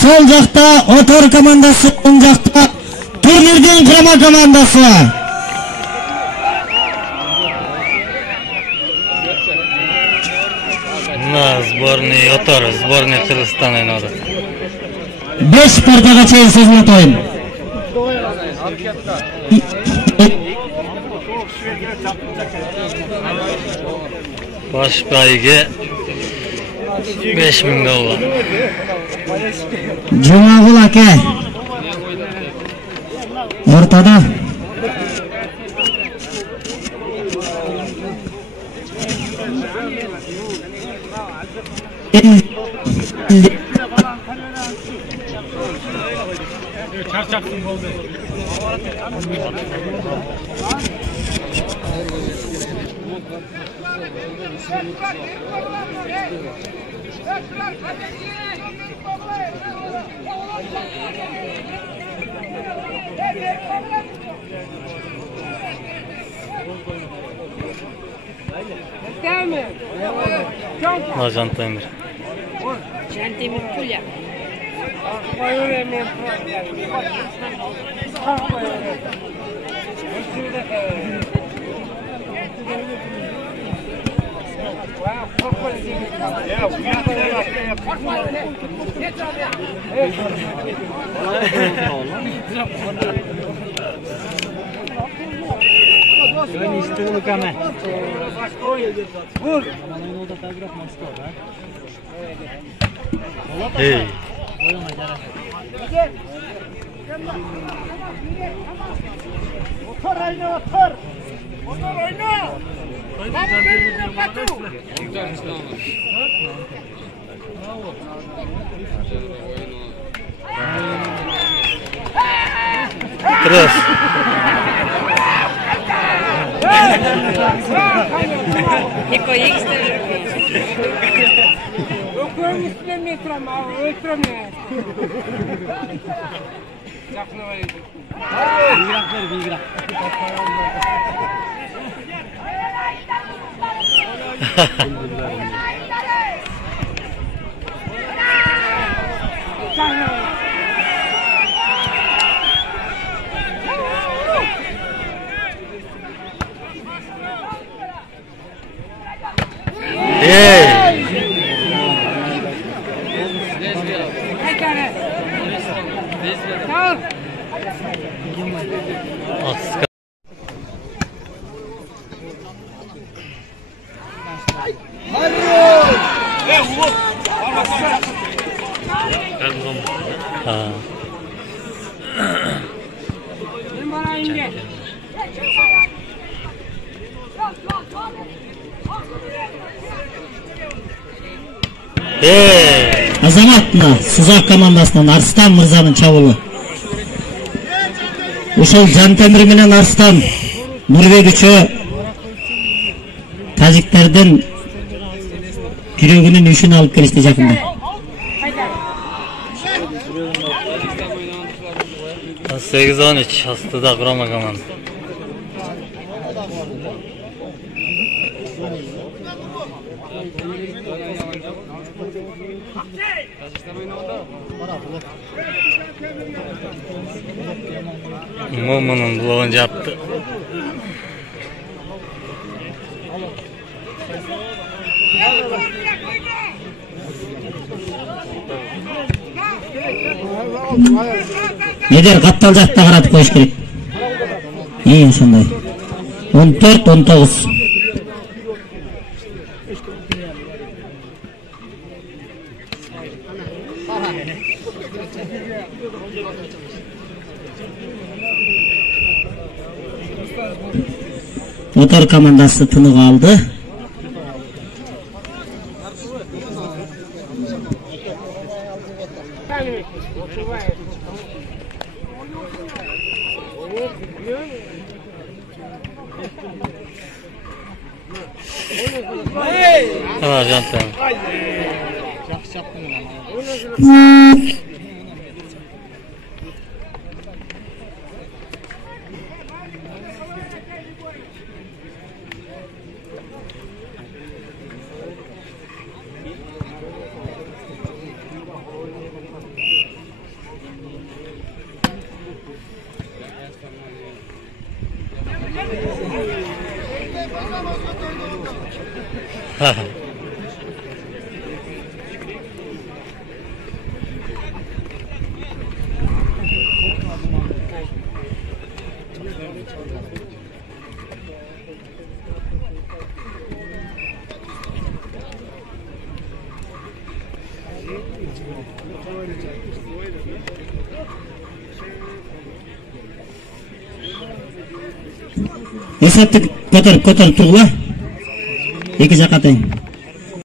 Sol жақта Отор командасы, оң жақта турнирдің құрама командасы. Сборный Отор, сборный Кыргызстан ойнады. 5 партаға чейин созулат ойын. Baş bayiga $5000. Жумагул аке. Ортада. Çarçaksın oldu. Can Temir. Can Temir Pulya. Сегодня истинный камень. Hey. Otur oyna otur. Otur oyna. Bak benimle Batu. Tres. Eko ekstra. Öküğün üstüne metrem abi, ötüreme. Yakına var edin. Bilgirak ver, bilgirak. Hey. Азаматна Сузак командасынан Арстан мырзанын чабуулу. Ушул Жан Темир менен Арстан Нурбек үчөө тажиктердин жүрөгүнүн үшүн алып келишти жакында. 8-13 aslında kurama komanda. Momo'nun bloğunu yaptı. Егер каптал жакта каратып коюш керек. Ошондой. 14-19. Отор командасы тынык алды. Tamam canım. Esatni ko'tarib turg'lar. Ikki joqqa teng.